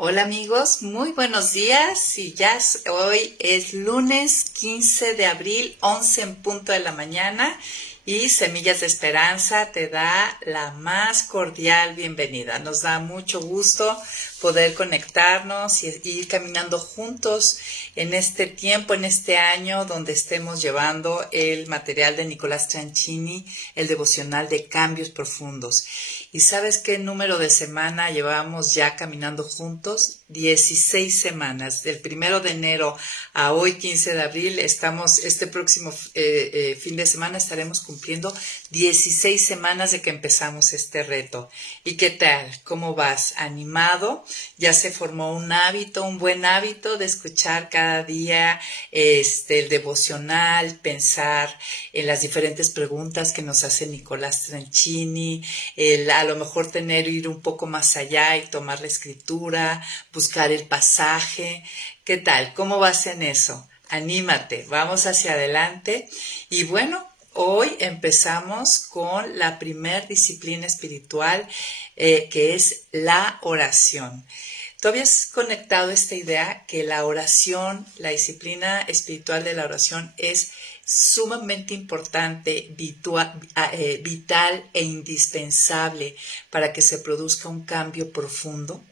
Hola amigos, muy buenos días y hoy es lunes 15 de abril, 11 en punto de la mañana y Semillas de Esperanza te da la más cordial bienvenida. Nos da mucho gusto poder conectarnos y ir caminando juntos en este tiempo, en este año donde estemos llevando el material de Nicolás Tranchini, el devocional de Cambios Profundos. ¿Y sabes qué número de semana llevamos ya caminando juntos? 16 semanas. Del 1 de enero a hoy, 15 de abril, este próximo fin de semana estaremos cumpliendo 16 semanas de que empezamos este reto. ¿Y qué tal? ¿Cómo vas? ¿Animado? Ya se formó un hábito, un buen hábito de escuchar cada día el devocional, pensar en las diferentes preguntas que nos hace Nicolás Tranchini, a lo mejor ir un poco más allá y tomar la escritura, buscar el pasaje. ¿Qué tal? ¿Cómo vas en eso? Anímate, vamos hacia adelante. Y bueno, hoy empezamos con la primer disciplina espiritual, que es la oración. ¿Tú habías conectado esta idea que la oración, la disciplina espiritual de la oración es sumamente importante, vital e indispensable para que se produzca un cambio profundo?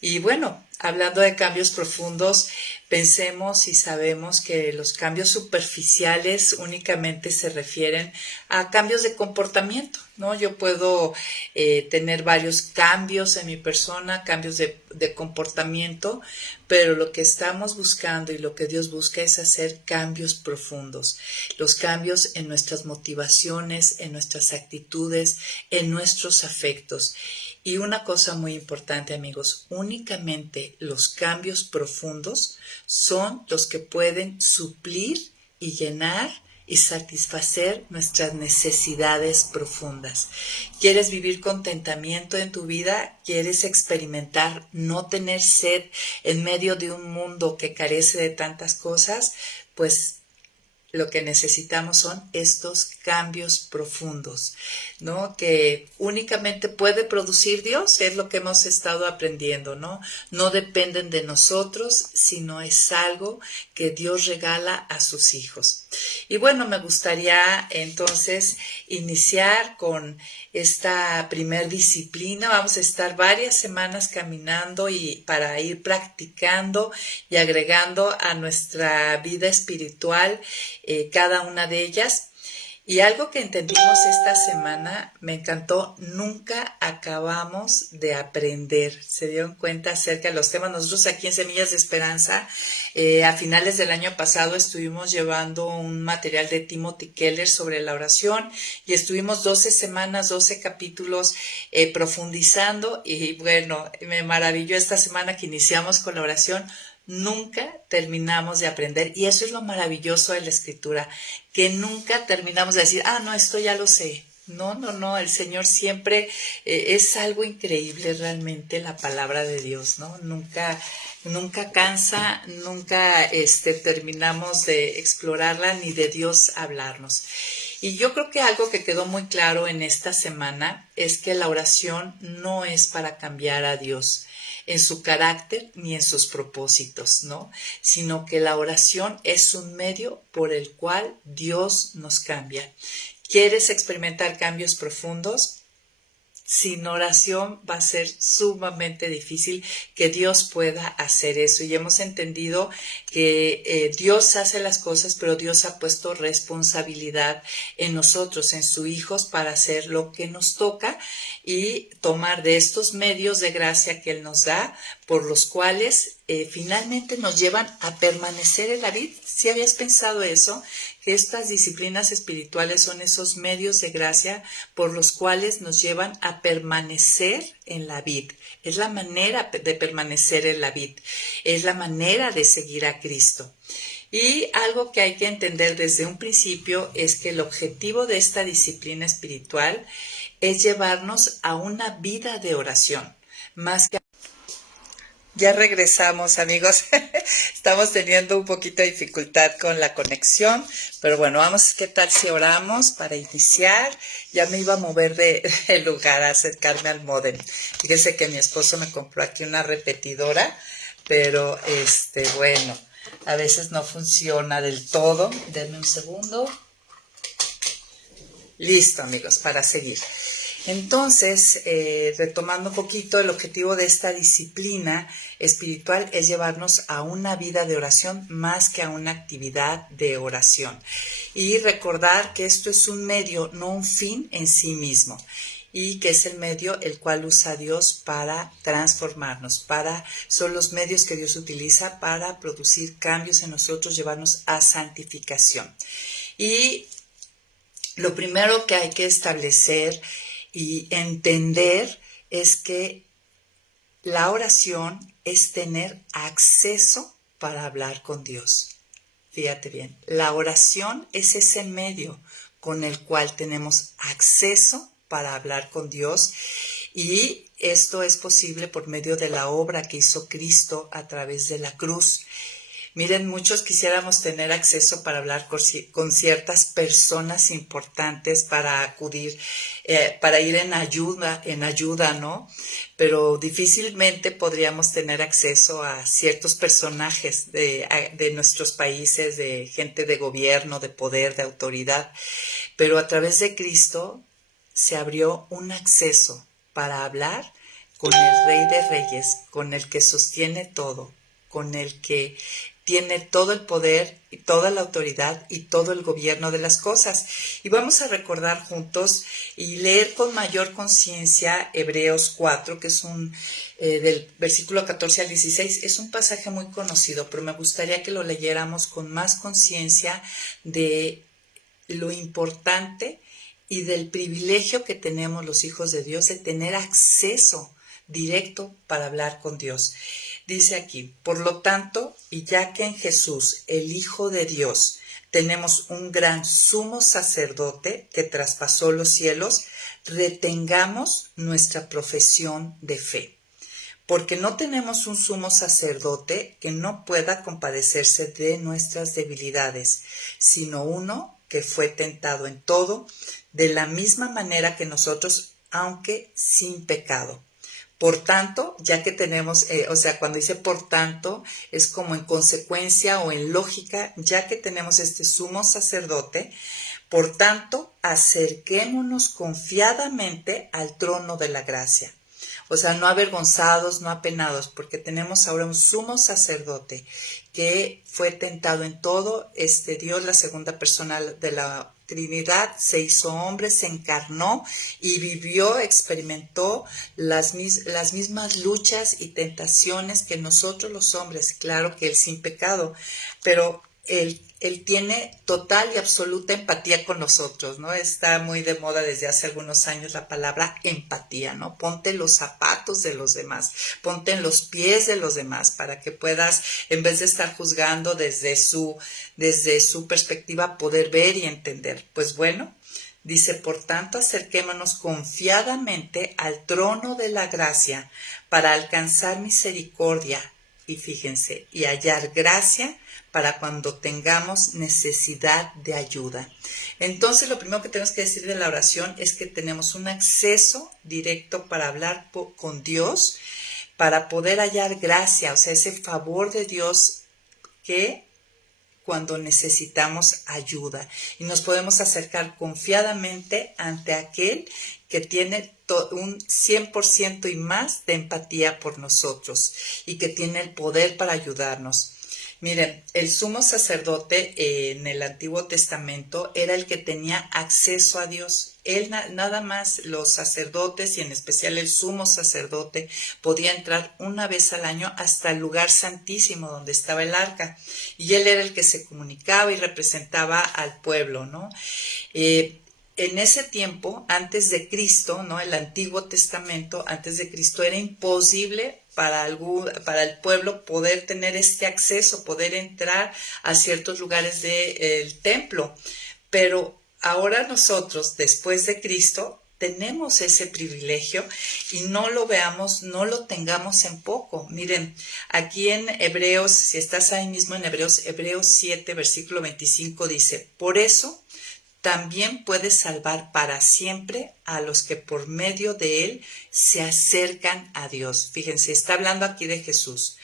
Y bueno, hablando de cambios profundos, pensemos y sabemos que los cambios superficiales únicamente se refieren a cambios de comportamiento, ¿no? Yo puedo tener varios cambios en mi persona, cambios de comportamiento, pero lo que estamos buscando y lo que Dios busca es hacer cambios profundos, los cambios en nuestras motivaciones, en nuestras actitudes, en nuestros afectos. Y una cosa muy importante, amigos, únicamente los cambios profundos son los que pueden suplir y llenar y satisfacer nuestras necesidades profundas. ¿Quieres vivir contentamiento en tu vida? ¿Quieres experimentar no tener sed en medio de un mundo que carece de tantas cosas? Pues lo que necesitamos son estos cambios profundos, ¿no? Que únicamente puede producir Dios, es lo que hemos estado aprendiendo, ¿no? No dependen de nosotros, sino es algo que Dios regala a sus hijos. Y bueno, me gustaría entonces iniciar con esta primer disciplina. Vamos a estar varias semanas caminando y para ir practicando y agregando a nuestra vida espiritual cada una de ellas. Y algo que entendimos esta semana, me encantó, nunca acabamos de aprender. Se dieron cuenta acerca de los temas. Nosotros aquí en Semillas de Esperanza, a finales del año pasado estuvimos llevando un material de Timothy Keller sobre la oración y estuvimos 12 semanas, 12 capítulos profundizando y bueno, me maravilló esta semana que iniciamos con la oración. Nunca terminamos de aprender y eso es lo maravilloso de la escritura, que nunca terminamos de decir, no, esto ya lo sé. No, no, no, el Señor siempre es algo increíble realmente la palabra de Dios, ¿no? Nunca cansa, nunca terminamos de explorarla ni de Dios hablarnos. Y yo creo que algo que quedó muy claro en esta semana es que la oración no es para cambiar a Dios en su carácter ni en sus propósitos, ¿no? Sino que la oración es un medio por el cual Dios nos cambia. ¿Quieres experimentar cambios profundos? Sin oración va a ser sumamente difícil que Dios pueda hacer eso. Y hemos entendido que Dios hace las cosas, pero Dios ha puesto responsabilidad en nosotros, en sus hijos, para hacer lo que nos toca y tomar de estos medios de gracia que Él nos da, por los cuales finalmente nos llevan a permanecer en la vida. ¿Sí habías pensado eso? Que estas disciplinas espirituales son esos medios de gracia por los cuales nos llevan a permanecer en la vid. Es la manera de permanecer en la vid. Es la manera de seguir a Cristo. Y algo que hay que entender desde un principio es que el objetivo de esta disciplina espiritual es llevarnos a una vida de oración, más que Ya regresamos, amigos. Estamos teniendo un poquito de dificultad con la conexión, pero bueno, vamos, ¿qué tal si oramos para iniciar? Ya me iba a mover de lugar, a acercarme al módem. Fíjense que mi esposo me compró aquí una repetidora, pero bueno, a veces no funciona del todo. Denme un segundo. Listo, amigos, para seguir. Entonces, retomando un poquito, el objetivo de esta disciplina espiritual es llevarnos a una vida de oración más que a una actividad de oración. Y recordar que esto es un medio, no un fin en sí mismo. Y que es el medio el cual usa Dios para transformarnos, son los medios que Dios utiliza para producir cambios en nosotros, llevarnos a santificación. Y lo primero que hay que establecer y entender es que la oración es tener acceso para hablar con Dios. Fíjate bien, la oración es ese medio con el cual tenemos acceso para hablar con Dios, y esto es posible por medio de la obra que hizo Cristo a través de la cruz. Miren, muchos quisiéramos tener acceso para hablar con ciertas personas importantes, para acudir, para ir en ayuda, ¿no? Pero difícilmente podríamos tener acceso a ciertos personajes de nuestros países, de gente de gobierno, de poder, de autoridad. Pero a través de Cristo se abrió un acceso para hablar con el Rey de Reyes, con el que sostiene todo, con el que tiene todo el poder y toda la autoridad y todo el gobierno de las cosas. Y vamos a recordar juntos y leer con mayor conciencia Hebreos 4, que es del versículo 14 al 16. Es un pasaje muy conocido, pero me gustaría que lo leyéramos con más conciencia de lo importante y del privilegio que tenemos los hijos de Dios de tener acceso directo para hablar con Dios. Dice aquí, por lo tanto, y ya que en Jesús, el Hijo de Dios, tenemos un gran sumo sacerdote que traspasó los cielos, retengamos nuestra profesión de fe. Porque no tenemos un sumo sacerdote que no pueda compadecerse de nuestras debilidades, sino uno que fue tentado en todo, de la misma manera que nosotros, aunque sin pecado. Por tanto, ya que tenemos, cuando dice por tanto, es como en consecuencia o en lógica, ya que tenemos este sumo sacerdote, por tanto, acerquémonos confiadamente al trono de la gracia. O sea, no avergonzados, no apenados, porque tenemos ahora un sumo sacerdote que fue tentado en todo. Dios, la segunda persona de la Trinidad, se hizo hombre, se encarnó y vivió, experimentó las mismas luchas y tentaciones que nosotros los hombres. Claro que Él sin pecado, pero Él tiene total y absoluta empatía con nosotros, ¿no? Está muy de moda desde hace algunos años la palabra empatía, ¿no? Ponte los zapatos de los demás, ponte en los pies de los demás para que puedas, en vez de estar juzgando desde su perspectiva, poder ver y entender. Pues bueno, dice, por tanto, acerquémonos confiadamente al trono de la gracia para alcanzar misericordia, y fíjense, y hallar gracia para cuando tengamos necesidad de ayuda. Entonces, lo primero que tenemos que decir de la oración es que tenemos un acceso directo para hablar con Dios, para poder hallar gracia, o sea, ese favor de Dios que cuando necesitamos ayuda, y nos podemos acercar confiadamente ante aquel que tiene un 100% y más de empatía por nosotros y que tiene el poder para ayudarnos. Miren, el sumo sacerdote en el Antiguo Testamento era el que tenía acceso a Dios. Él nada más, los sacerdotes y en especial el sumo sacerdote podía entrar una vez al año hasta el lugar santísimo donde estaba el arca, y él era el que se comunicaba y representaba al pueblo, ¿no? En ese tiempo, antes de Cristo, ¿no? El Antiguo Testamento, antes de Cristo, era imposible para el pueblo poder tener este acceso, poder entrar a ciertos lugares del templo. Pero ahora nosotros, después de Cristo, tenemos ese privilegio y no lo veamos, no lo tengamos en poco. Miren, aquí en Hebreos, si estás ahí mismo en Hebreos 7, versículo 25 dice, por eso también puede salvar para siempre a los que por medio de él se acercan a Dios. Fíjense, está hablando aquí de Jesús.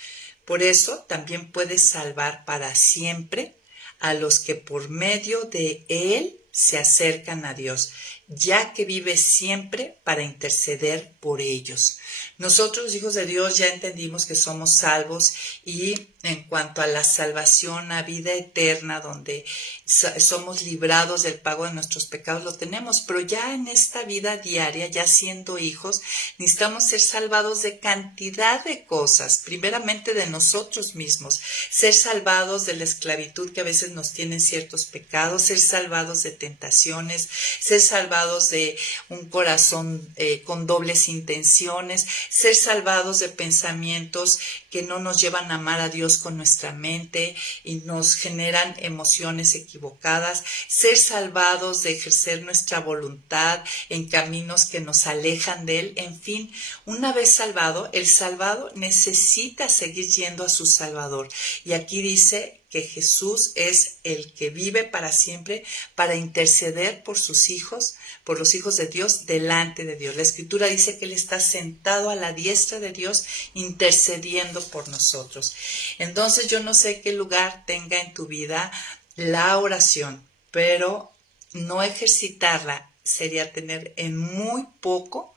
Por eso también puede salvar para siempre a los que por medio de él se acercan a Dios, ya que vive siempre para interceder por ellos. Nosotros, hijos de Dios, ya entendimos que somos salvos y en cuanto a la salvación, a vida eterna, donde somos librados del pago de nuestros pecados, lo tenemos, pero ya en esta vida diaria, ya siendo hijos, necesitamos ser salvados de cantidad de cosas, primeramente de nosotros mismos, ser salvados de la esclavitud que a veces nos tienen ciertos pecados, ser salvados de tentaciones, ser salvados de un corazón con dobles intenciones, ser salvados de pensamientos que no nos llevan a amar a Dios con nuestra mente y nos generan emociones equivocadas, ser salvados de ejercer nuestra voluntad en caminos que nos alejan de Él. En fin, una vez salvado, el salvado necesita seguir yendo a su Salvador. Y aquí dice que Jesús es el que vive para siempre para interceder por sus hijos, por los hijos de Dios delante de Dios. La Escritura dice que Él está sentado a la diestra de Dios intercediendo por nosotros. Entonces yo no sé qué lugar tenga en tu vida la oración, pero no ejercitarla sería tener en muy poco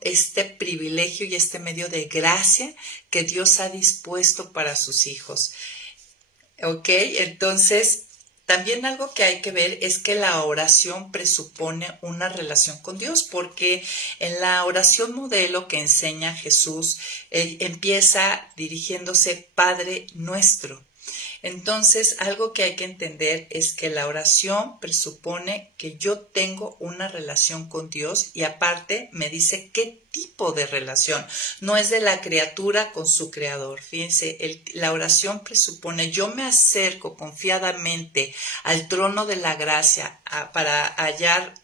este privilegio y este medio de gracia que Dios ha dispuesto para sus hijos. ¿Ok? Entonces, también algo que hay que ver es que la oración presupone una relación con Dios, porque en la oración modelo que enseña Jesús, empieza dirigiéndose Padre nuestro. Entonces, algo que hay que entender es que la oración presupone que yo tengo una relación con Dios y aparte me dice qué tipo de relación. No es de la criatura con su creador. Fíjense, la oración presupone yo me acerco confiadamente al trono de la gracia para hallar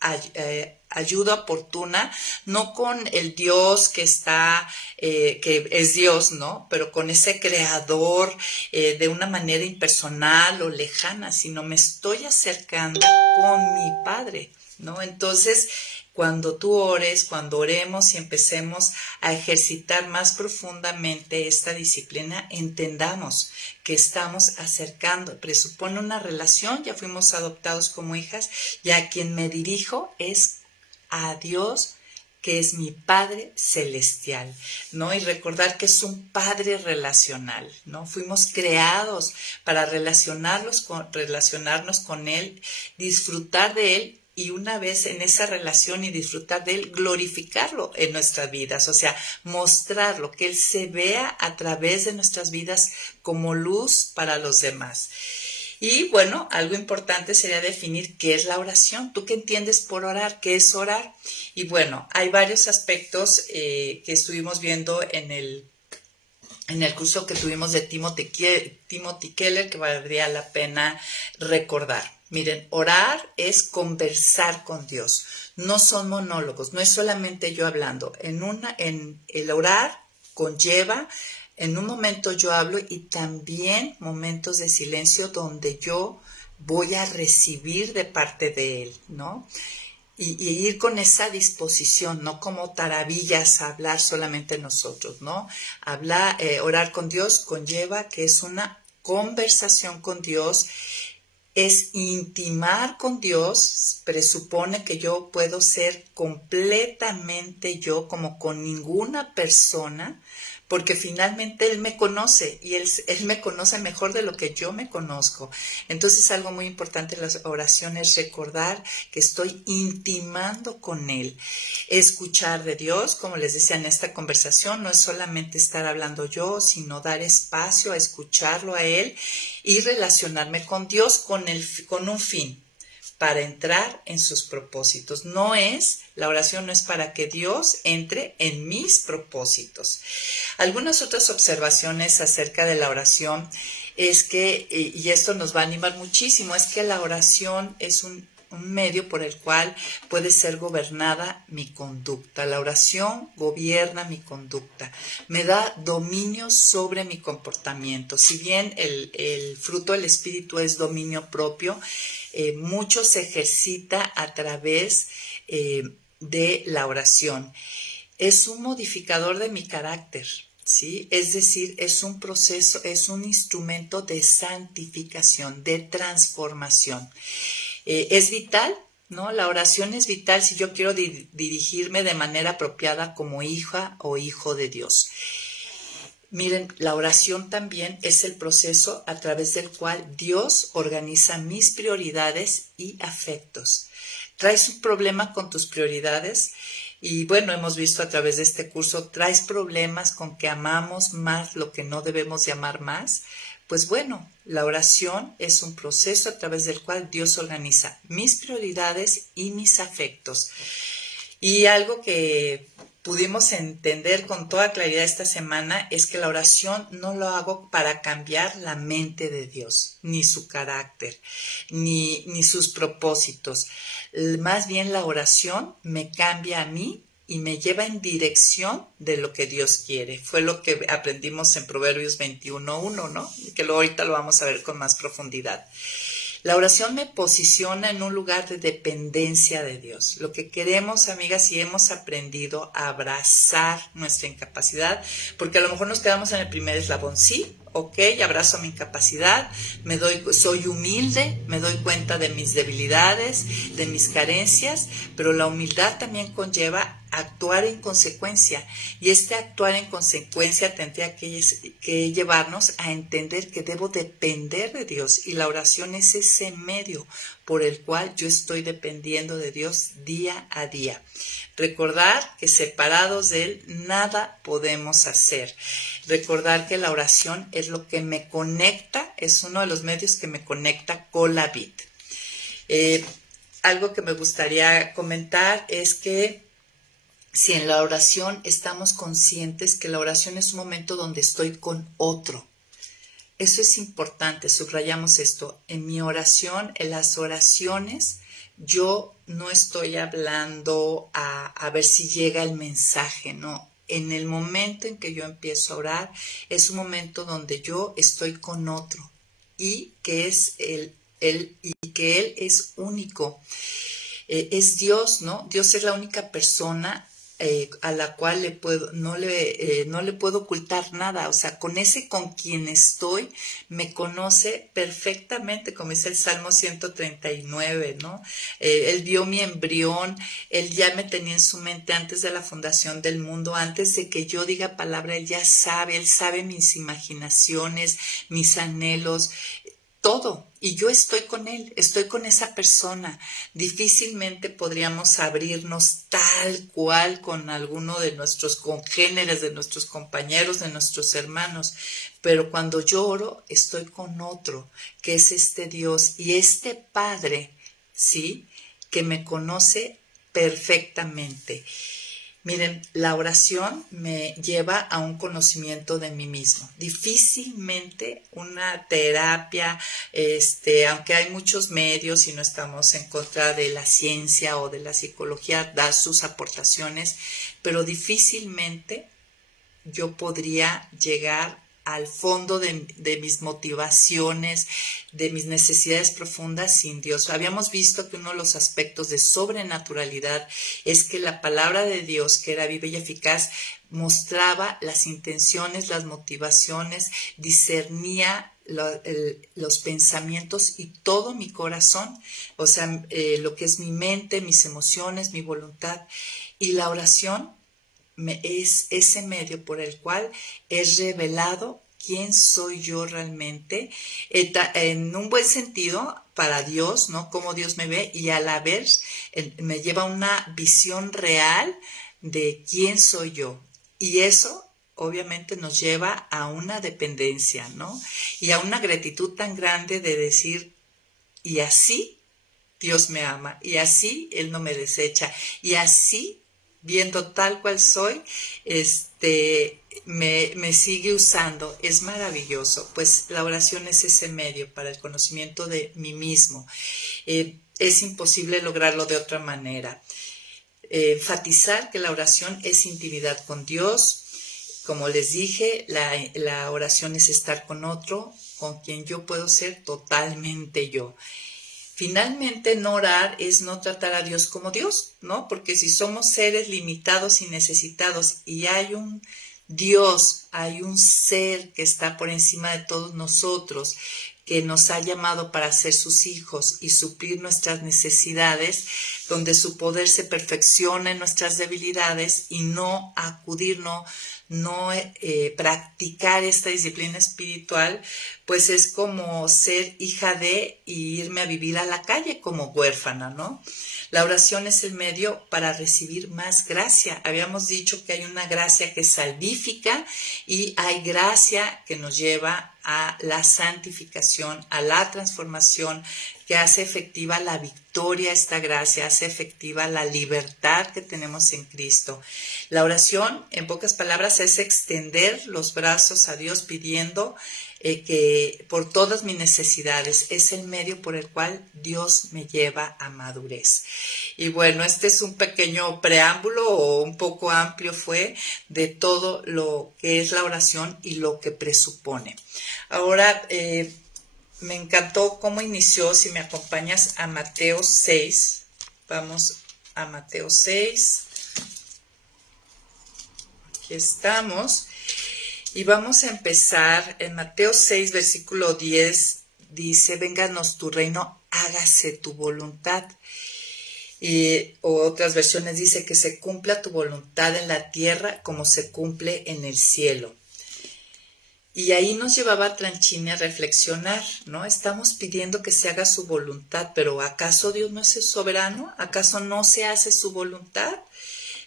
ayuda oportuna, no con el Dios que está, que es Dios, ¿no? Pero con ese creador de una manera impersonal o lejana, sino me estoy acercando con mi Padre, ¿no? Entonces, cuando tú ores, cuando oremos y empecemos a ejercitar más profundamente esta disciplina, entendamos que estamos acercando, presupone una relación, ya fuimos adoptados como hijas y a quien me dirijo es a Dios, que es mi Padre celestial, ¿no? Y recordar que es un Padre relacional, ¿no? Fuimos creados para relacionarnos con Él, disfrutar de Él y una vez en esa relación y disfrutar de Él, glorificarlo en nuestras vidas, o sea, mostrarlo, que Él se vea a través de nuestras vidas como luz para los demás. Y bueno, algo importante sería definir qué es la oración. ¿Tú qué entiendes por orar? ¿Qué es orar? Y bueno, hay varios aspectos que estuvimos viendo en el curso que tuvimos de Timothy Keller, que valdría la pena recordar. Miren, orar es conversar con Dios. No son monólogos, no es solamente yo hablando. En el orar conlleva en un momento yo hablo y también momentos de silencio donde yo voy a recibir de parte de Él, ¿no? Y ir con esa disposición, no como tarabillas a hablar solamente nosotros, ¿no? Orar con Dios conlleva que es una conversación con Dios, es intimar con Dios, presupone que yo puedo ser completamente yo como con ninguna persona, porque finalmente Él me conoce y él me conoce mejor de lo que yo me conozco. Entonces algo muy importante en las oraciones es recordar que estoy intimando con Él. Escuchar de Dios, como les decía en esta conversación, no es solamente estar hablando yo, sino dar espacio a escucharlo a Él y relacionarme con Dios con un fin, para entrar en sus propósitos. La oración no es para que Dios entre en mis propósitos. Algunas otras observaciones acerca de la oración es que, y esto nos va a animar muchísimo, es que la oración es un un medio por el cual puede ser gobernada mi conducta. La oración gobierna mi conducta, me da dominio sobre mi comportamiento. Si bien el fruto del Espíritu es dominio propio, mucho se ejercita a través de la oración. Es un modificador de mi carácter, ¿sí? Es decir, es un proceso, es un instrumento de santificación, de transformación. Es vital, ¿no? La oración es vital si yo quiero dirigirme de manera apropiada como hija o hijo de Dios. Miren, la oración también es el proceso a través del cual Dios organiza mis prioridades y afectos. ¿Traes un problema con tus prioridades? Y bueno, hemos visto a través de este curso, ¿traes problemas con que amamos más lo que no debemos de amar más? Pues bueno, la oración es un proceso a través del cual Dios organiza mis prioridades y mis afectos. Y algo que pudimos entender con toda claridad esta semana es que la oración no lo hago para cambiar la mente de Dios, ni su carácter, ni sus propósitos. Más bien la oración me cambia a mí y me lleva en dirección de lo que Dios quiere. Fue lo que aprendimos en Proverbios 21:1, ¿no? Que ahorita lo vamos a ver con más profundidad. La oración me posiciona en un lugar de dependencia de Dios. Lo que queremos, amigas, y hemos aprendido a abrazar nuestra incapacidad, porque a lo mejor nos quedamos en el primer eslabón. Sí, ok, abrazo mi incapacidad, soy humilde, me doy cuenta de mis debilidades, de mis carencias, pero la humildad también conlleva actuar en consecuencia, y este actuar en consecuencia tendría que llevarnos a entender que debo depender de Dios, y la oración es ese medio por el cual yo estoy dependiendo de Dios día a día. Recordar que separados de Él nada podemos hacer. Recordar que la oración es lo que me conecta, es uno de los medios que me conecta con la vida. Algo que me gustaría comentar es que si en la oración estamos conscientes que la oración es un momento donde estoy con otro. Eso es importante, subrayamos esto. En mi oración, en las oraciones, yo no estoy hablando a ver si llega el mensaje, no. En el momento en que yo empiezo a orar, es un momento donde yo estoy con otro y que es él es único. Es Dios, ¿no? Dios es la única persona a la cual no le puedo ocultar nada. O sea, con quien estoy, me conoce perfectamente, como dice el Salmo 139, ¿no? Él vio mi embrión, Él ya me tenía en su mente antes de la fundación del mundo, antes de que yo diga palabra, Él ya sabe, Él sabe mis imaginaciones, mis anhelos, todo. Y yo estoy con Él, estoy con esa persona. Difícilmente podríamos abrirnos tal cual con alguno de nuestros congéneres, de nuestros compañeros, de nuestros hermanos. Pero cuando yo oro, estoy con otro, que es este Dios y este Padre, ¿sí? Que me conoce perfectamente. Miren, la oración me lleva a un conocimiento de mí mismo. Difícilmente una terapia, aunque hay muchos medios y no estamos en contra de la ciencia o de la psicología, da sus aportaciones, pero difícilmente yo podría llegar al fondo de mis motivaciones, de mis necesidades profundas sin Dios. Habíamos visto que uno de los aspectos de sobrenaturalidad es que la palabra de Dios, que era viva y eficaz, mostraba las intenciones, las motivaciones, discernía los pensamientos y todo mi corazón, o sea, lo que es mi mente, mis emociones, mi voluntad. Y la oración es ese medio por el cual es revelado quién soy yo realmente, en un buen sentido para Dios, ¿no? Cómo Dios me ve, y a la vez me lleva a una visión real de quién soy yo. Y eso obviamente nos lleva a una dependencia, ¿no? Y a una gratitud tan grande de decir, y así Dios me ama, y así Él no me desecha, y así viendo tal cual soy, me sigue usando. Es maravilloso, pues la oración es ese medio para el conocimiento de mí mismo. es imposible lograrlo de otra manera. Enfatizar que la oración es intimidad con Dios. Como les dije, la oración es estar con otro, con quien yo puedo ser totalmente yo. Finalmente, no orar es no tratar a Dios como Dios, ¿no? Porque si somos seres limitados y necesitados y hay un Dios, hay un ser que está por encima de todos nosotros, que nos ha llamado para ser sus hijos y suplir nuestras necesidades, donde su poder se perfecciona en nuestras debilidades y no acudir, no practicar esta disciplina espiritual, pues es como ser hija de y irme a vivir a la calle como huérfana, ¿no? La oración es el medio para recibir más gracia. Habíamos dicho que hay una gracia que es salvífica y hay gracia que nos lleva a la santificación, a la transformación, que hace efectiva la victoria, esta gracia, hace efectiva la libertad que tenemos en Cristo. La oración, en pocas palabras, es extender los brazos a Dios pidiendo que por todas mis necesidades es el medio por el cual Dios me lleva a madurez. Y bueno, este es un pequeño preámbulo o un poco amplio fue de todo lo que es la oración y lo que presupone. Ahora, me encantó cómo inició. Si me acompañas a Mateo 6, vamos a Mateo 6. Aquí estamos. Y vamos a empezar en Mateo 6, versículo 10, dice, vénganos tu reino, hágase tu voluntad. Y otras versiones dice que se cumpla tu voluntad en la tierra como se cumple en el cielo. Y ahí nos llevaba Tranchini a reflexionar, ¿no? Estamos pidiendo que se haga su voluntad, pero ¿acaso Dios no es el soberano? ¿Acaso no se hace su voluntad?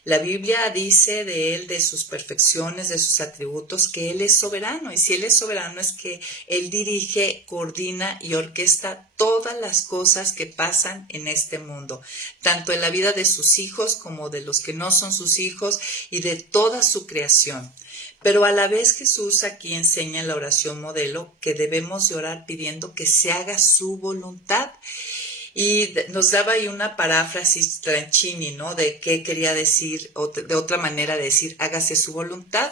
La Biblia dice de Él, de sus perfecciones, de sus atributos, que Él es soberano. Y si Él es soberano es que Él dirige, coordina y orquesta todas las cosas que pasan en este mundo, tanto en la vida de sus hijos como de los que no son sus hijos y de toda su creación. Pero a la vez Jesús aquí enseña en la oración modelo que debemos de orar pidiendo que se haga su voluntad. Y nos daba ahí una paráfrasis Tranchini, ¿no? De qué quería decir, de otra manera de decir, hágase su voluntad.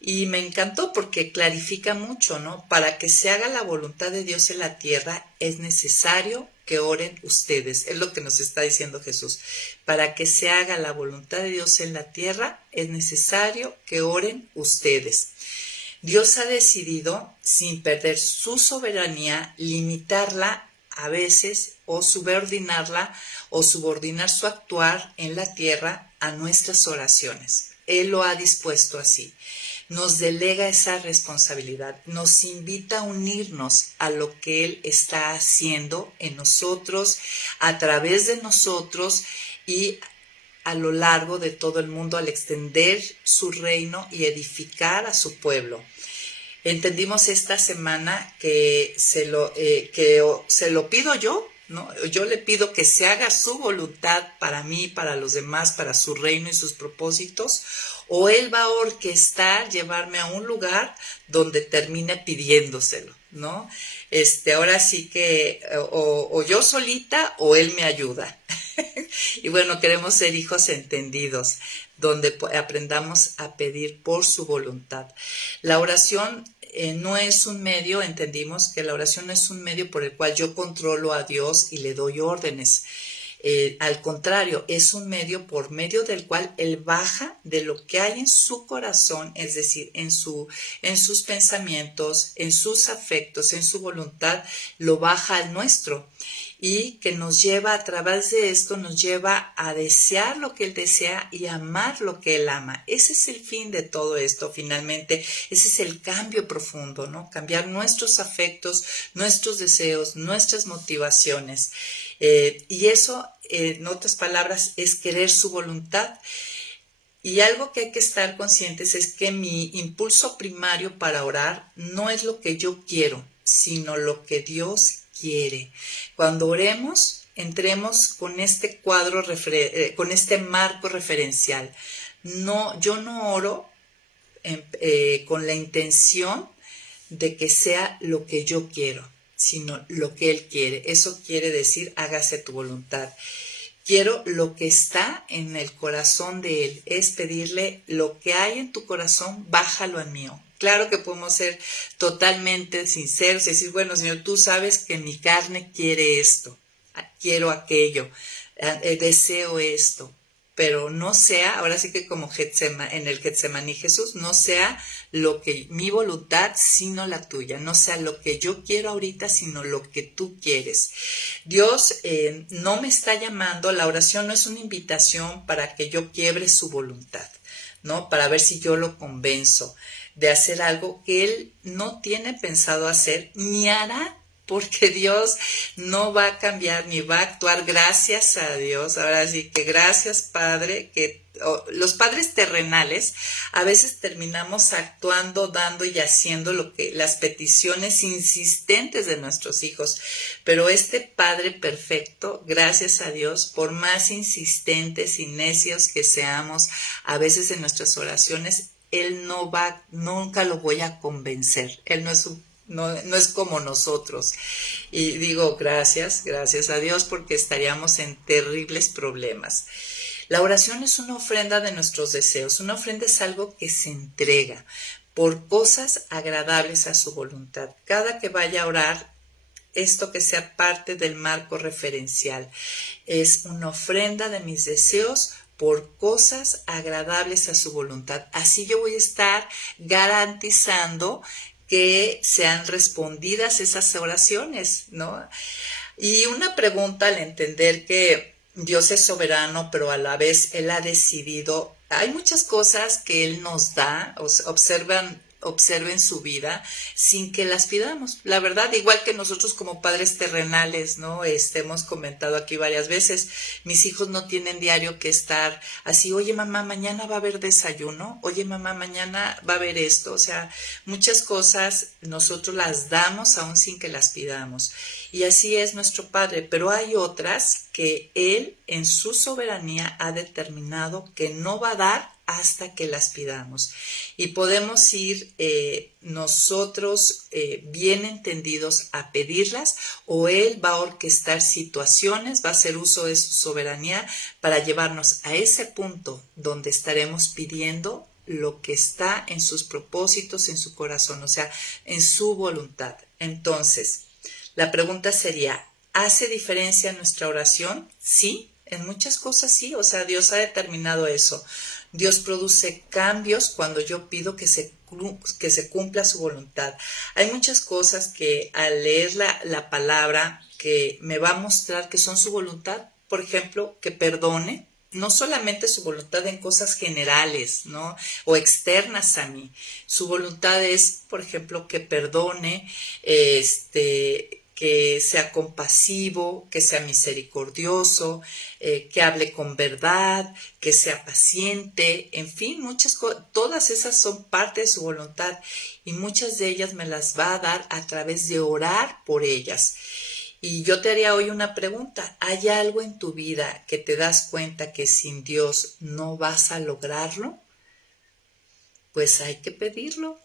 Y me encantó porque clarifica mucho, ¿no? Para que se haga la voluntad de Dios en la tierra es necesario que oren ustedes. Es lo que nos está diciendo Jesús. Para que se haga la voluntad de Dios en la tierra es necesario que oren ustedes. Dios ha decidido, sin perder su soberanía, limitarla a veces o subordinarla o subordinar su actuar en la tierra a nuestras oraciones. Él lo ha dispuesto así. Nos delega esa responsabilidad, nos invita a unirnos a lo que Él está haciendo en nosotros, a través de nosotros y a lo largo de todo el mundo al extender su reino y edificar a su pueblo. Entendimos esta semana que se lo pido yo, ¿no? Yo le pido que se haga su voluntad para mí, para los demás, para su reino y sus propósitos, o Él va a orquestar, llevarme a un lugar donde termine pidiéndoselo, ¿no? Ahora sí que o yo solita o Él me ayuda. Y bueno, queremos ser hijos entendidos, donde aprendamos a pedir por su voluntad. La oración no es un medio, entendimos que la oración no es un medio por el cual yo controlo a Dios y le doy órdenes. Al contrario, es un medio por medio del cual Él baja de lo que hay en su corazón, es decir, en sus pensamientos, en sus afectos, en su voluntad, lo baja al nuestro. Y que nos lleva, a través de esto, nos lleva a desear lo que Él desea y amar lo que Él ama. Ese es el fin de todo esto, finalmente. Ese es el cambio profundo, ¿no? Cambiar nuestros afectos, nuestros deseos, nuestras motivaciones. Y eso, en otras palabras, es querer su voluntad. Y algo que hay que estar conscientes es que mi impulso primario para orar no es lo que yo quiero, sino lo que Dios quiere. Cuando oremos, entremos con este cuadro, con este marco referencial. No, yo no oro con la intención de que sea lo que yo quiero, sino lo que Él quiere. Eso quiere decir, hágase tu voluntad. Quiero lo que está en el corazón de Él, es pedirle lo que hay en tu corazón, bájalo en mío. Claro que podemos ser totalmente sinceros y decir, bueno, Señor, tú sabes que mi carne quiere esto, quiero aquello, deseo esto, pero no sea, ahora sí que como en el Getsemaní Jesús, no sea lo que mi voluntad, sino la tuya, no sea lo que yo quiero ahorita, sino lo que tú quieres. Dios no me está llamando, la oración no es una invitación para que yo quiebre su voluntad, ¿no? Para ver si yo lo convenzo de hacer algo que Él no tiene pensado hacer ni hará, porque Dios no va a cambiar ni va a actuar, gracias a Dios. Ahora sí que gracias, Padre, que los padres terrenales a veces terminamos actuando, dando y haciendo las peticiones insistentes de nuestros hijos, pero este Padre perfecto, gracias a Dios, por más insistentes y necios que seamos a veces en nuestras oraciones, Él nunca lo voy a convencer. Él no es como nosotros. Y digo gracias a Dios, porque estaríamos en terribles problemas. La oración es una ofrenda de nuestros deseos. Una ofrenda es algo que se entrega por cosas agradables a su voluntad. Cada que vaya a orar, esto que sea parte del marco referencial, es una ofrenda de mis deseos por cosas agradables a su voluntad. Así yo voy a estar garantizando que sean respondidas esas oraciones, ¿no? Y una pregunta al entender que Dios es soberano, pero a la vez Él ha decidido, hay muchas cosas que Él nos da, observen su vida sin que las pidamos. La verdad, igual que nosotros como padres terrenales, ¿no? Hemos comentado aquí varias veces, mis hijos no tienen diario que estar así, oye mamá, mañana va a haber desayuno, oye mamá, mañana va a haber esto, o sea, muchas cosas nosotros las damos aún sin que las pidamos. Y así es nuestro Padre, pero hay otras que Él en su soberanía ha determinado que no va a dar hasta que las pidamos. Y podemos ir nosotros bien entendidos a pedirlas, o Él va a orquestar situaciones, va a hacer uso de su soberanía para llevarnos a ese punto donde estaremos pidiendo lo que está en sus propósitos, en su corazón, o sea, en su voluntad. Entonces, la pregunta sería, ¿hace diferencia nuestra oración? Sí, en muchas cosas sí, o sea, Dios ha determinado eso. Dios produce cambios cuando yo pido que se cumpla su voluntad. Hay muchas cosas que al leer la palabra que me va a mostrar que son su voluntad, por ejemplo, que perdone, no solamente su voluntad en cosas generales, ¿no? O externas a mí. Su voluntad es, por ejemplo, que perdone, que sea compasivo, que sea misericordioso, que hable con verdad, que sea paciente, en fin, todas esas son parte de su voluntad y muchas de ellas me las va a dar a través de orar por ellas. Y yo te haría hoy una pregunta, ¿hay algo en tu vida que te das cuenta que sin Dios no vas a lograrlo? Pues hay que pedirlo.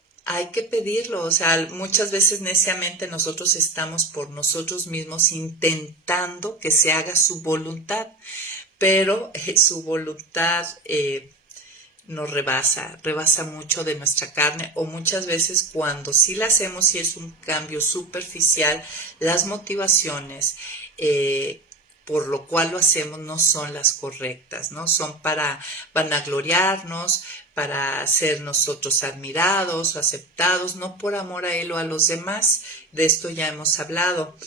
O sea, muchas veces neciamente nosotros estamos por nosotros mismos intentando que se haga su voluntad, pero su voluntad nos rebasa mucho de nuestra carne, o muchas veces cuando sí la hacemos y es un cambio superficial, las motivaciones por lo cual lo hacemos no son las correctas, ¿no? Son para vanagloriarnos, para ser nosotros admirados o aceptados, no por amor a Él o a los demás. De esto ya hemos hablado.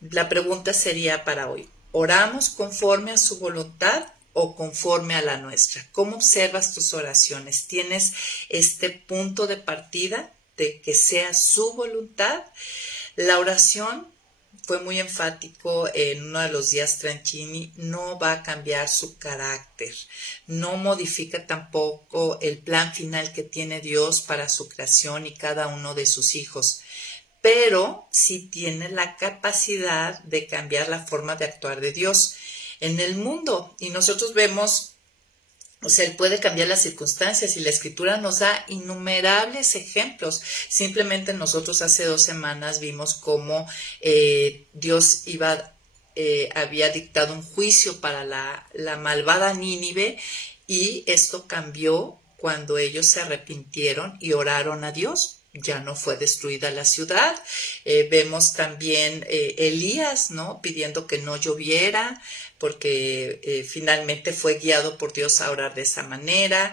La pregunta sería para hoy, ¿oramos conforme a su voluntad o conforme a la nuestra? ¿Cómo observas tus oraciones? ¿Tienes este punto de partida de que sea su voluntad? La oración, fue muy enfático en uno de los días Tranchini, no va a cambiar su carácter, no modifica tampoco el plan final que tiene Dios para su creación y cada uno de sus hijos, pero sí tiene la capacidad de cambiar la forma de actuar de Dios en el mundo. Y nosotros vemos O sea, Él puede cambiar las circunstancias y la Escritura nos da innumerables ejemplos. Simplemente nosotros hace 2 semanas vimos cómo Dios había dictado un juicio para la malvada Nínive, y esto cambió cuando ellos se arrepintieron y oraron a Dios. Ya no fue destruida la ciudad. Vemos también Elías, ¿no?, pidiendo que no lloviera, porque finalmente fue guiado por Dios a orar de esa manera.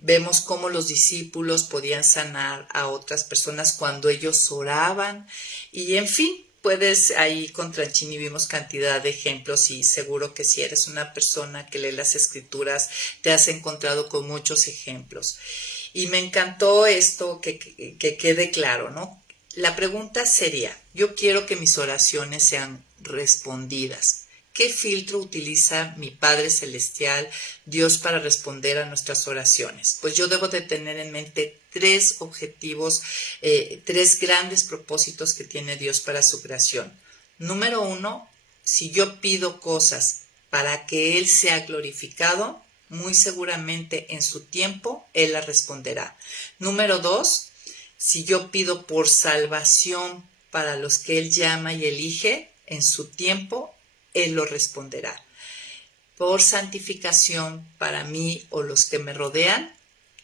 Vemos cómo los discípulos podían sanar a otras personas cuando ellos oraban. Y en fin, puedes, ahí con Tranchini vimos cantidad de ejemplos, y seguro que si eres una persona que lee las Escrituras te has encontrado con muchos ejemplos. Y me encantó esto, que quede claro, ¿no? La pregunta sería, yo quiero que mis oraciones sean respondidas. ¿Qué filtro utiliza mi Padre Celestial, Dios, para responder a nuestras oraciones? Pues yo debo de tener en mente 3 objetivos, 3 grandes propósitos que tiene Dios para su creación. Número 1, si yo pido cosas para que Él sea glorificado, muy seguramente en su tiempo Él las responderá. Número 2, si yo pido por salvación para los que Él llama y elige, en su tiempo Él lo responderá. Por santificación para mí o los que me rodean,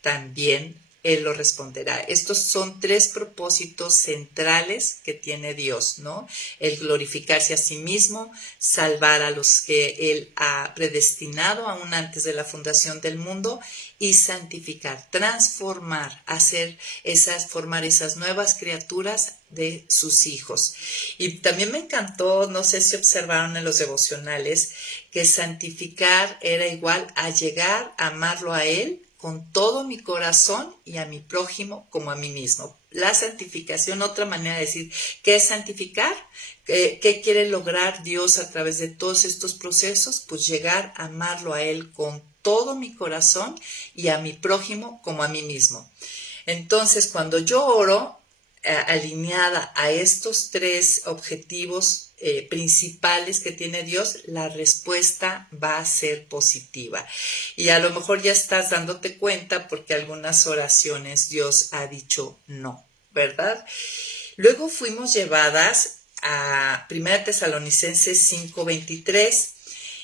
también Él lo responderá. Estos son 3 propósitos centrales que tiene Dios, ¿no? El glorificarse a sí mismo, salvar a los que Él ha predestinado aún antes de la fundación del mundo, y santificar, transformar, formar esas nuevas criaturas de sus hijos. Y también me encantó, no sé si observaron en los devocionales, que santificar era igual a llegar a amarlo a Él con todo mi corazón y a mi prójimo como a mí mismo. La santificación, otra manera de decir, ¿qué es santificar? ¿Qué quiere lograr Dios a través de todos estos procesos? Pues llegar a amarlo a Él con todo mi corazón y a mi prójimo como a mí mismo. Entonces, cuando yo oro alineada a estos 3 objetivos principales que tiene Dios, la respuesta va a ser positiva. Y a lo mejor ya estás dándote cuenta porque algunas oraciones Dios ha dicho no, ¿verdad? Luego fuimos llevadas a 1 Tesalonicenses 5:23,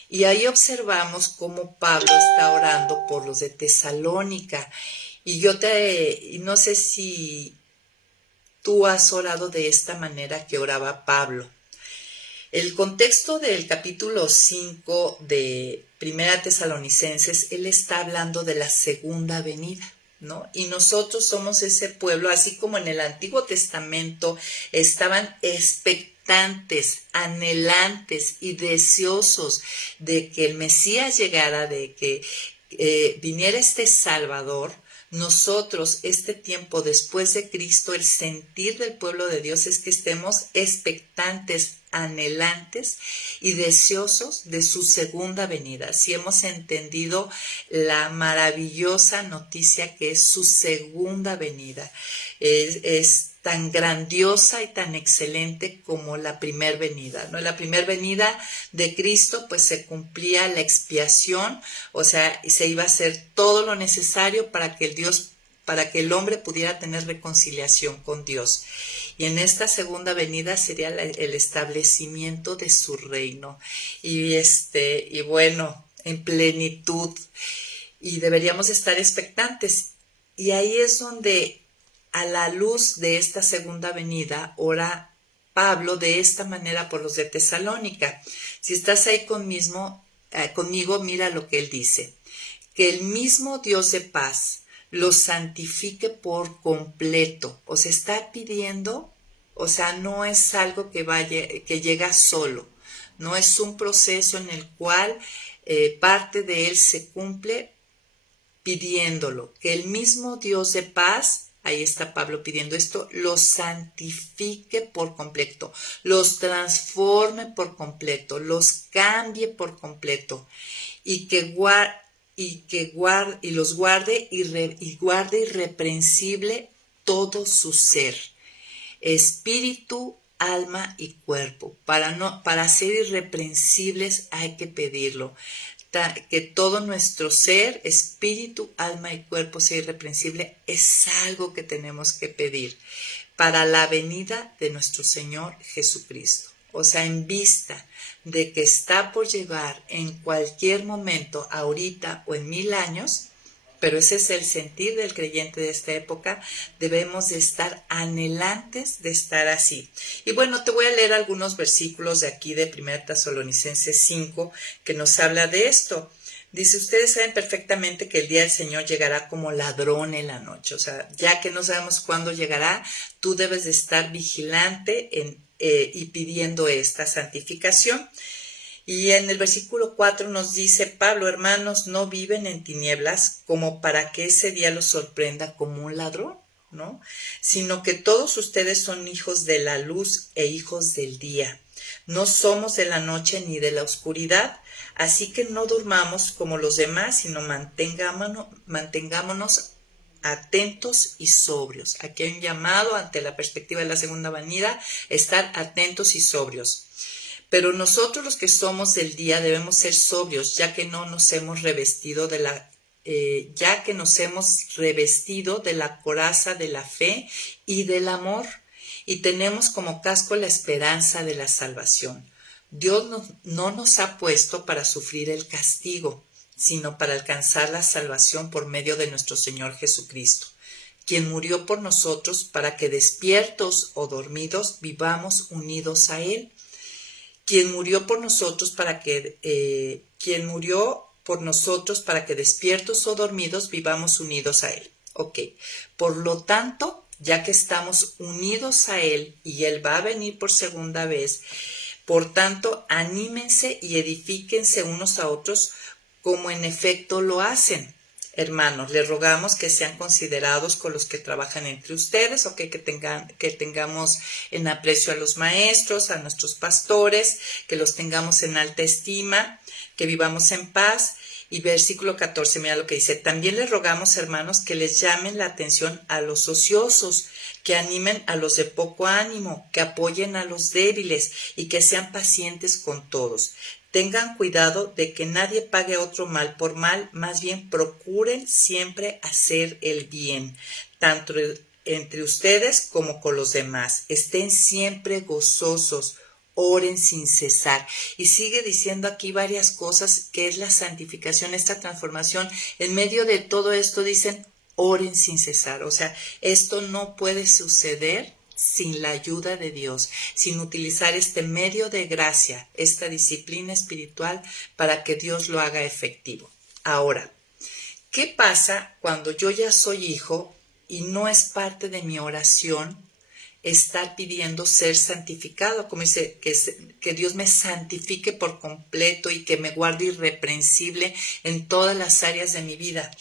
y ahí observamos cómo Pablo está orando por los de Tesalónica. Y no sé si tú has orado de esta manera que oraba Pablo. El contexto del capítulo 5 de 1 Tesalonicenses, él está hablando de la segunda venida, ¿no? Y nosotros somos ese pueblo, así como en el Antiguo Testamento estaban expectantes, anhelantes y deseosos de que el Mesías llegara, de que viniera este Salvador. Nosotros, este tiempo después de Cristo, el sentir del pueblo de Dios es que estemos expectantes, anhelantes y deseosos de su segunda venida. Si hemos entendido la maravillosa noticia que es su segunda venida, es tan grandiosa y tan excelente como la primera venida, ¿no? La primera venida de Cristo, pues se cumplía la expiación, o sea, se iba a hacer todo lo necesario para que el hombre pudiera tener reconciliación con Dios. Y en esta segunda venida sería el establecimiento de su reino. Y bueno, en plenitud. Y deberíamos estar expectantes. Y ahí es donde, a la luz de esta segunda venida, ora Pablo de esta manera por los de Tesalónica. Si estás ahí conmigo, mira lo que él dice. Que el mismo Dios de paz los santifique por completo. O sea, está pidiendo, o sea, no es algo que llega solo. No es un proceso en el cual parte de él se cumple pidiéndolo. Que el mismo Dios de paz, ahí está Pablo pidiendo esto, los santifique por completo, los transforme por completo, los cambie por completo, y los guarde irreprensible todo su ser, espíritu, alma y cuerpo. Para ser irreprensibles hay que pedirlo. que todo nuestro ser, espíritu, alma y cuerpo sea irreprensible, es algo que tenemos que pedir para la venida de nuestro Señor Jesucristo. O sea, en vista de que está por llegar en cualquier momento, ahorita o en 1000 años, pero ese es el sentir del creyente de esta época, debemos de estar anhelantes de estar así. Y bueno, te voy a leer algunos versículos de aquí de 1 Tesalonicenses 5 que nos habla de esto. Dice, ustedes saben perfectamente que el día del Señor llegará como ladrón en la noche. O sea, ya que no sabemos cuándo llegará, tú debes de estar vigilante y pidiendo esta santificación. Y en el versículo 4 nos dice, Pablo, hermanos, no viven en tinieblas como para que ese día los sorprenda como un ladrón, ¿no? Sino que todos ustedes son hijos de la luz e hijos del día. No somos de la noche ni de la oscuridad, así que no durmamos como los demás, sino mantengámonos atentos y sobrios. Aquí hay un llamado ante la perspectiva de la segunda venida, estar atentos y sobrios. Pero nosotros los que somos del día debemos ser sobrios, ya que nos hemos revestido de la coraza de la fe y del amor, y tenemos como casco la esperanza de la salvación. Dios no nos ha puesto para sufrir el castigo, sino para alcanzar la salvación por medio de nuestro Señor Jesucristo, quien murió por nosotros para que despiertos o dormidos vivamos unidos a Él. Quien murió por nosotros para que despiertos o dormidos vivamos unidos a Él. Ok, por lo tanto, ya que estamos unidos a Él y Él va a venir por segunda vez, por tanto, anímense y edifíquense unos a otros como en efecto lo hacen. Hermanos, les rogamos que sean considerados con los que trabajan entre ustedes, que tengamos en aprecio a los maestros, a nuestros pastores, que los tengamos en alta estima, que vivamos en paz. Y versículo 14, mira lo que dice, también les rogamos, hermanos, que les llamen la atención a los ociosos, que animen a los de poco ánimo, que apoyen a los débiles y que sean pacientes con todos. Tengan cuidado de que nadie pague otro mal por mal, más bien procuren siempre hacer el bien, tanto entre ustedes como con los demás. Estén siempre gozosos, oren sin cesar. Y sigue diciendo aquí varias cosas que es la santificación, esta transformación. En medio de todo esto dicen, oren sin cesar. O sea, esto no puede suceder sin la ayuda de Dios, sin utilizar este medio de gracia, esta disciplina espiritual para que Dios lo haga efectivo. Ahora, ¿qué pasa cuando yo ya soy hijo y no es parte de mi oración estar pidiendo ser santificado? Como dice, que Dios me santifique por completo y que me guarde irreprensible en todas las áreas de mi vida.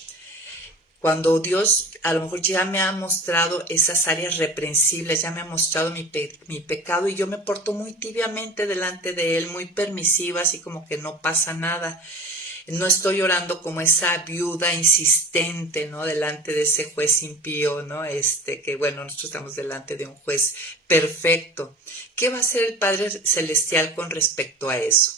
Cuando Dios a lo mejor ya me ha mostrado esas áreas reprensibles, ya me ha mostrado mi pecado y yo me porto muy tibiamente delante de Él, muy permisiva, así como que no pasa nada. No estoy orando como esa viuda insistente, ¿no? Delante de ese juez impío, ¿no? Que bueno, nosotros estamos delante de un juez perfecto. ¿Qué va a hacer el Padre Celestial con respecto a eso?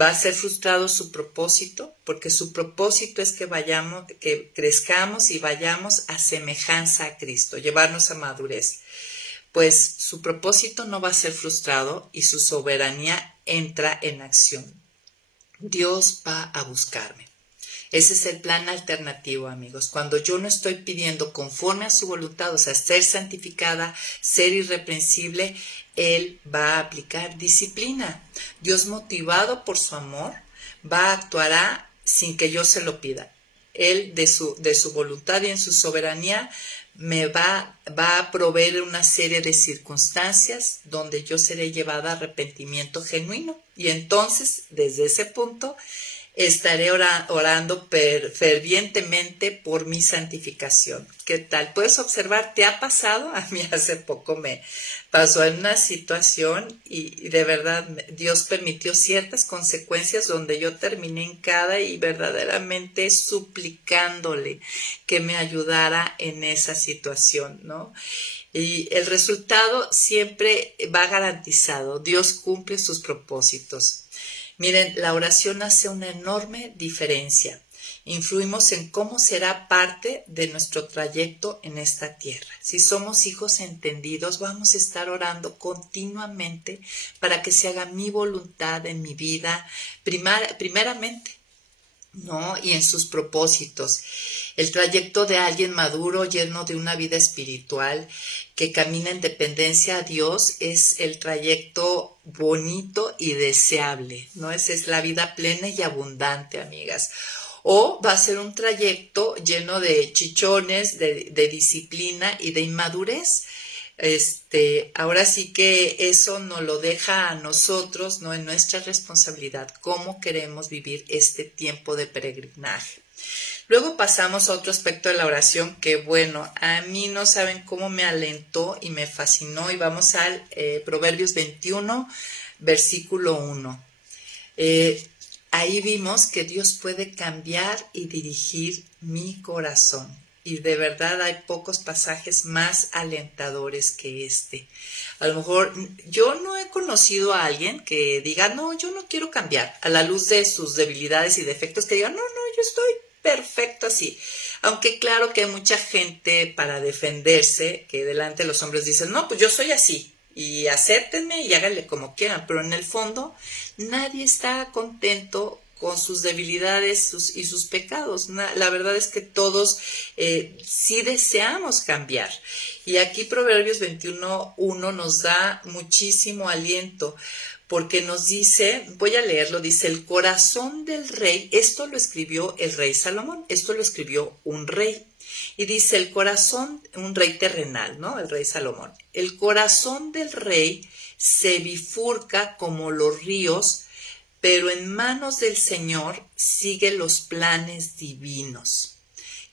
Va a ser frustrado su propósito, porque su propósito es que crezcamos y vayamos a semejanza a Cristo, llevarnos a madurez. Pues su propósito no va a ser frustrado y su soberanía entra en acción. Dios va a buscarme. Ese es el plan alternativo, amigos. Cuando yo no estoy pidiendo conforme a su voluntad, o sea, ser santificada, ser irreprensible, Él va a aplicar disciplina. Dios, motivado por su amor, actuará sin que yo se lo pida. Él, de su voluntad y en su soberanía, me va a proveer una serie de circunstancias donde yo seré llevada a arrepentimiento genuino. Y entonces, desde ese punto, estaré orando fervientemente por mi santificación. ¿Qué tal? ¿Puedes observar? ¿Te ha pasado? A mí hace poco me pasó en una situación y de verdad Dios permitió ciertas consecuencias donde yo terminé hincada y verdaderamente suplicándole que me ayudara en esa situación, ¿no? Y el resultado siempre va garantizado. Dios cumple sus propósitos. Miren, la oración hace una enorme diferencia. Influimos en cómo será parte de nuestro trayecto en esta tierra. Si somos hijos entendidos, vamos a estar orando continuamente para que se haga mi voluntad en mi vida, primeramente, ¿no? Y en sus propósitos. El trayecto de alguien maduro, lleno de una vida espiritual, que camina en dependencia a Dios, es el trayecto bonito y deseable, ¿no? Esa es la vida plena y abundante, amigas. O va a ser un trayecto lleno de chichones, de disciplina y de inmadurez. Ahora sí que eso nos lo deja a nosotros, ¿no? En nuestra responsabilidad, cómo queremos vivir este tiempo de peregrinaje. Luego pasamos a otro aspecto de la oración que, bueno, a mí no saben cómo me alentó y me fascinó. Y vamos al Proverbios 21, versículo 1. Ahí vimos que Dios puede cambiar y dirigir mi corazón. Y de verdad hay pocos pasajes más alentadores que este. A lo mejor yo no he conocido a alguien que diga, no, yo no quiero cambiar, a la luz de sus debilidades y defectos, que diga, no, yo estoy perfecto así. Aunque claro que hay mucha gente para defenderse, que delante de los hombres dicen, no, pues yo soy así, y acéptenme y háganle como quieran, pero en el fondo nadie está contento con sus debilidades y sus pecados. La verdad es que todos sí deseamos cambiar. Y aquí Proverbios 21:1 nos da muchísimo aliento, porque nos dice, voy a leerlo, dice, el corazón del rey, esto lo escribió el rey Salomón, esto lo escribió un rey. Y dice, el corazón, un rey terrenal, ¿no? El rey Salomón. El corazón del rey se bifurca como los ríos, pero en manos del Señor sigue los planes divinos.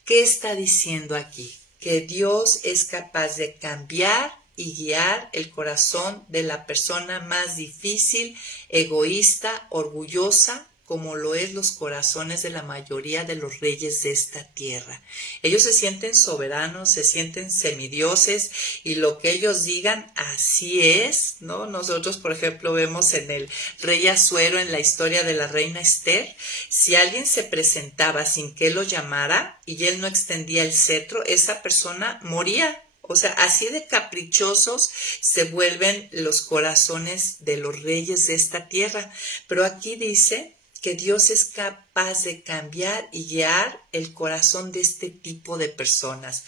¿Qué está diciendo aquí? Que Dios es capaz de cambiar y guiar el corazón de la persona más difícil, egoísta, orgullosa, como lo es los corazones de la mayoría de los reyes de esta tierra. Ellos se sienten soberanos, se sienten semidioses y lo que ellos digan así es, ¿no? Nosotros, por ejemplo, vemos en el rey Asuero, en la historia de la reina Esther, si alguien se presentaba sin que él lo llamara y él no extendía el cetro, esa persona moría. O sea, así de caprichosos se vuelven los corazones de los reyes de esta tierra. Pero aquí dice que Dios es capaz de cambiar y guiar el corazón de este tipo de personas.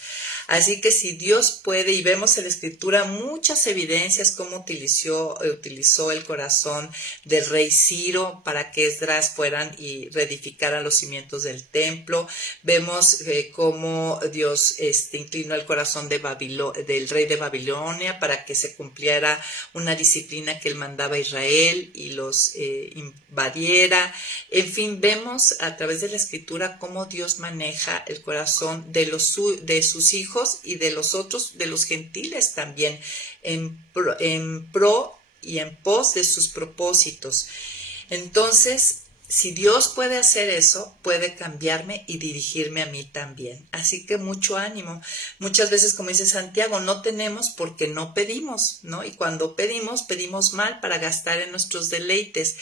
Así que si Dios puede, y vemos en la Escritura muchas evidencias cómo utilizó el corazón del rey Ciro para que Esdras fueran y reedificaran los cimientos del templo. Vemos cómo Dios inclinó el corazón del rey de Babilonia para que se cumpliera una disciplina que él mandaba a Israel y los invadiera. En fin, vemos a través de la Escritura cómo Dios maneja el corazón de sus hijos y de los otros, de los gentiles también, en pro y en pos de sus propósitos. Entonces, si Dios puede hacer eso, puede cambiarme y dirigirme a mí también. Así que mucho ánimo. Muchas veces, como dice Santiago, no tenemos porque no pedimos, ¿no? Y cuando pedimos mal para gastar en nuestros deleites.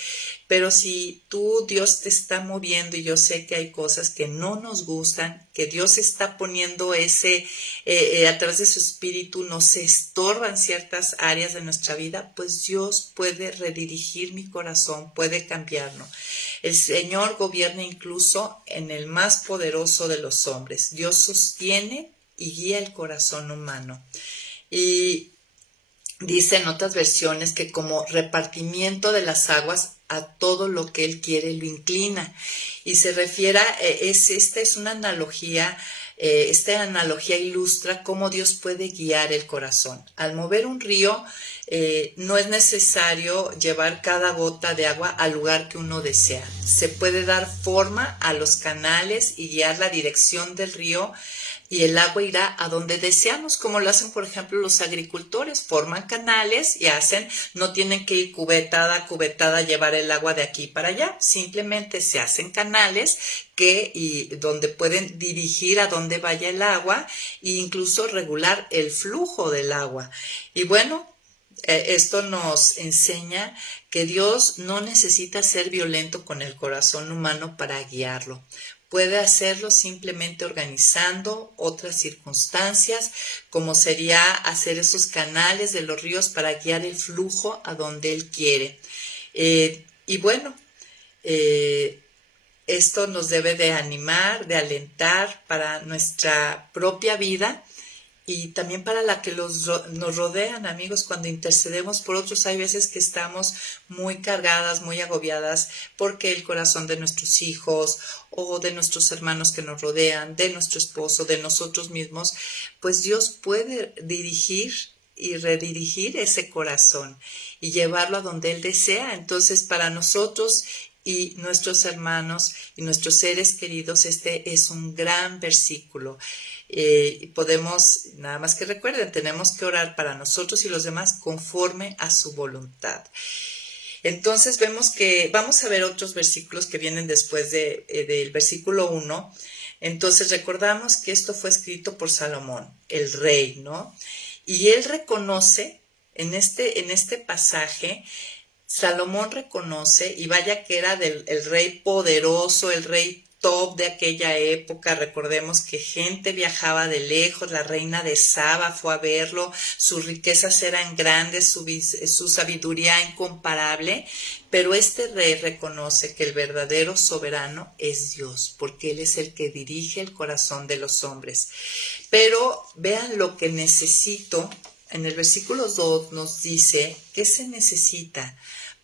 Pero si Dios te está moviendo, y yo sé que hay cosas que no nos gustan, que Dios está poniendo a través de su espíritu, nos estorban ciertas áreas de nuestra vida, pues Dios puede redirigir mi corazón, puede cambiarlo. El Señor gobierna incluso en el más poderoso de los hombres. Dios sostiene y guía el corazón humano. Y dice en otras versiones que como repartimiento de las aguas, a todo lo que Él quiere lo inclina. Y se refiere, esta es una analogía, esta analogía ilustra cómo Dios puede guiar el corazón. Al mover un río, no es necesario llevar cada gota de agua al lugar que uno desea. Se puede dar forma a los canales y guiar la dirección del río, y el agua irá a donde deseamos, como lo hacen, por ejemplo, los agricultores. Forman canales y no tienen que ir cubetada a cubetada a llevar el agua de aquí para allá. Simplemente se hacen canales donde pueden dirigir a donde vaya el agua e incluso regular el flujo del agua. Y bueno, esto nos enseña que Dios no necesita ser violento con el corazón humano para guiarlo. Puede hacerlo simplemente organizando otras circunstancias, como sería hacer esos canales de los ríos para guiar el flujo a donde Él quiere. Y bueno, esto nos debe de animar, de alentar para nuestra propia vida y también para la que nos rodean, amigos. Cuando intercedemos por otros, hay veces que estamos muy cargadas, muy agobiadas, porque el corazón de nuestros hijos o de nuestros hermanos que nos rodean, de nuestro esposo, de nosotros mismos, pues Dios puede dirigir y redirigir ese corazón y llevarlo a donde Él desea. Entonces, para nosotros y nuestros hermanos y nuestros seres queridos, este es un gran versículo. Podemos, nada más que recuerden, tenemos que orar para nosotros y los demás conforme a su voluntad. Entonces vemos que vamos a ver otros versículos que vienen después del versículo 1. Entonces recordamos que esto fue escrito por Salomón, el rey, ¿no? Y él reconoce en este pasaje, Salomón reconoce, y vaya que era el rey poderoso, el rey top de aquella época. Recordemos que gente viajaba de lejos, la reina de Saba fue a verlo, sus riquezas eran grandes, su sabiduría incomparable, pero este rey reconoce que el verdadero soberano es Dios, porque Él es el que dirige el corazón de los hombres. Pero vean lo que necesito. En el versículo 2 nos dice qué se necesita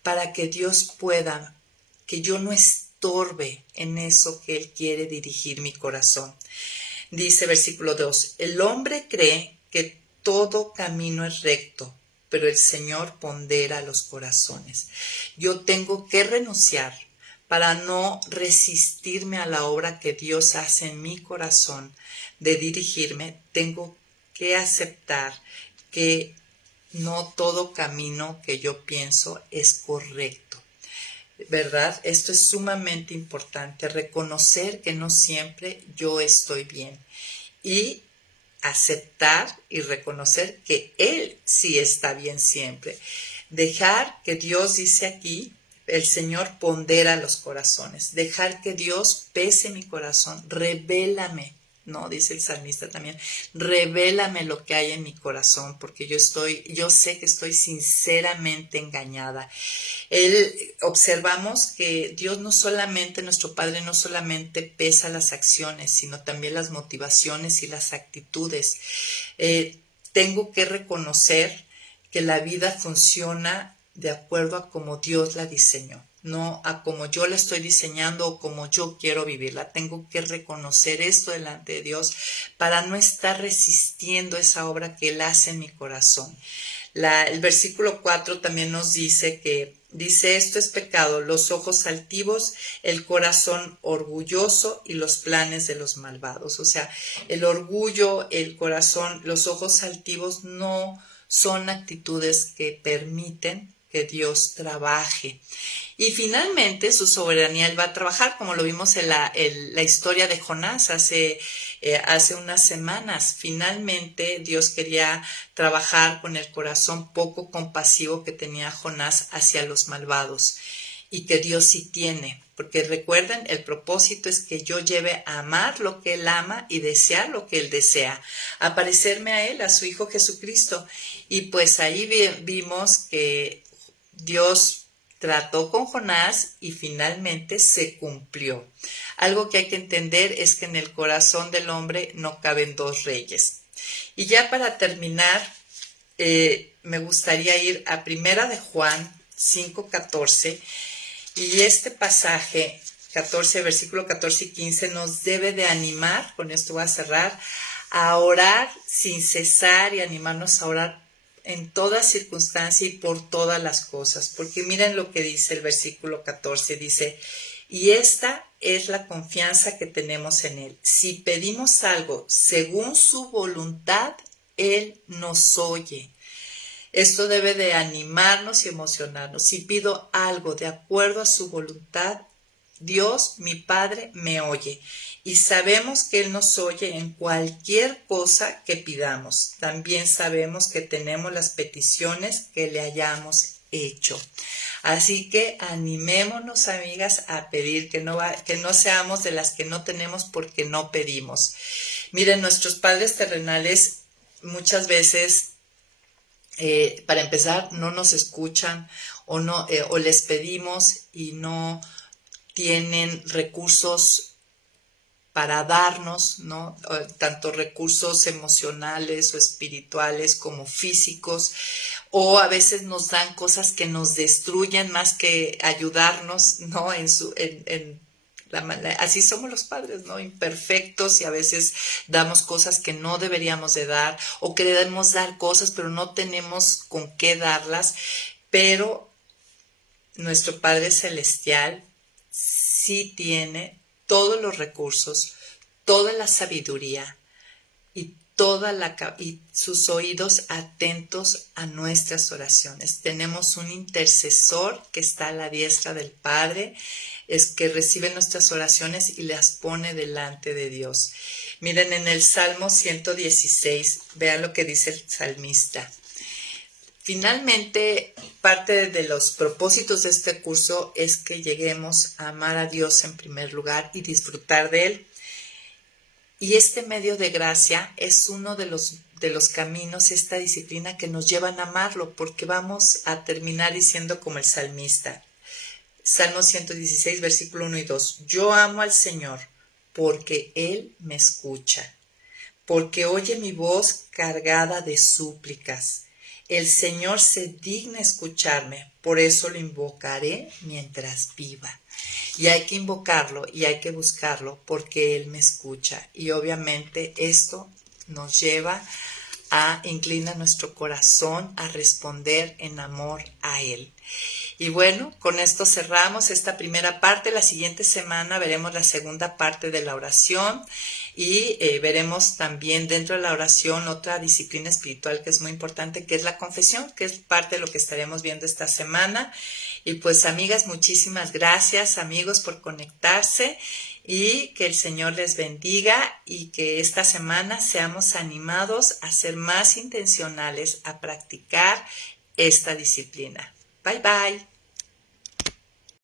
para que Dios pueda, que yo no estorbe en eso que Él quiere dirigir mi corazón. Dice versículo 2, el hombre cree que todo camino es recto, pero el Señor pondera los corazones. Yo tengo que renunciar para no resistirme a la obra que Dios hace en mi corazón de dirigirme. Tengo que aceptar que no todo camino que yo pienso es correcto, ¿verdad? Esto es sumamente importante, reconocer que no siempre yo estoy bien y aceptar y reconocer que Él sí está bien siempre. Dejar que Dios, dice aquí, el Señor pondera los corazones, dejar que Dios pese mi corazón, revélame. No, dice el salmista también, revélame lo que hay en mi corazón, porque yo sé que estoy sinceramente engañada. Observamos que Dios no solamente, nuestro Padre no solamente pesa las acciones, sino también las motivaciones y las actitudes. Tengo que reconocer que la vida funciona de acuerdo a como Dios la diseñó, no a como yo la estoy diseñando o como yo quiero vivirla. Tengo que reconocer esto delante de Dios para no estar resistiendo esa obra que Él hace en mi corazón. El versículo 4 también nos dice esto es pecado, los ojos altivos, el corazón orgulloso y los planes de los malvados. O sea, el orgullo, el corazón, los ojos altivos no son actitudes que permiten que Dios trabaje. Y finalmente su soberanía Él va a trabajar, como lo vimos en la historia de Jonás hace unas semanas. Finalmente Dios quería trabajar con el corazón poco compasivo que tenía Jonás hacia los malvados y que Dios sí tiene. Porque recuerden, el propósito es que yo lleve a amar lo que Él ama y desear lo que Él desea, a parecerme a Él, a su Hijo Jesucristo. Y pues ahí vimos que Dios trató con Jonás y finalmente se cumplió. Algo que hay que entender es que en el corazón del hombre no caben dos reyes. Y ya para terminar, me gustaría ir a Primera de Juan 5:14, y este pasaje 14, versículo 14 y 15 nos debe de animar, con esto voy a cerrar, a orar sin cesar y animarnos a orar en toda circunstancia y por todas las cosas. Porque miren lo que dice el versículo 14, dice, y esta es la confianza que tenemos en Él. Si pedimos algo según su voluntad, Él nos oye. Esto debe de animarnos y emocionarnos. Si pido algo de acuerdo a su voluntad, Dios, mi Padre, me oye y sabemos que Él nos oye en cualquier cosa que pidamos. También sabemos que tenemos las peticiones que le hayamos hecho. Así que animémonos, amigas, a pedir, que no seamos de las que no tenemos porque no pedimos. Miren, nuestros padres terrenales muchas veces, para empezar, no nos escuchan o les pedimos y no tienen recursos para darnos, ¿no? Tanto recursos emocionales o espirituales como físicos, o a veces nos dan cosas que nos destruyen más que ayudarnos, ¿no? Así somos los padres, ¿no? Imperfectos, y a veces damos cosas que no deberíamos de dar, o queremos dar cosas pero no tenemos con qué darlas. Pero nuestro Padre Celestial sí tiene todos los recursos, toda la sabiduría y y sus oídos atentos a nuestras oraciones. Tenemos un intercesor que está a la diestra del Padre, es que recibe nuestras oraciones y las pone delante de Dios. Miren, en el Salmo 116, vean lo que dice el salmista. Finalmente, parte de los propósitos de este curso es que lleguemos a amar a Dios en primer lugar y disfrutar de Él. Y este medio de gracia es uno de los caminos, esta disciplina que nos llevan a amarlo, porque vamos a terminar diciendo como el salmista. Salmo 116, versículo 1 y 2. Yo amo al Señor porque Él me escucha, porque oye mi voz cargada de súplicas. El Señor se digna escucharme, por eso lo invocaré mientras viva. Y hay que invocarlo y hay que buscarlo porque Él me escucha. Y obviamente esto nos lleva a inclinar nuestro corazón a responder en amor a Él. Y bueno, con esto cerramos esta primera parte. La siguiente semana veremos la segunda parte de la oración y veremos también dentro de la oración otra disciplina espiritual que es muy importante, que es la confesión, que es parte de lo que estaremos viendo esta semana. Y pues, amigas, muchísimas gracias, amigos, por conectarse, y que el Señor les bendiga y que esta semana seamos animados a ser más intencionales, a practicar esta disciplina. Bye, bye.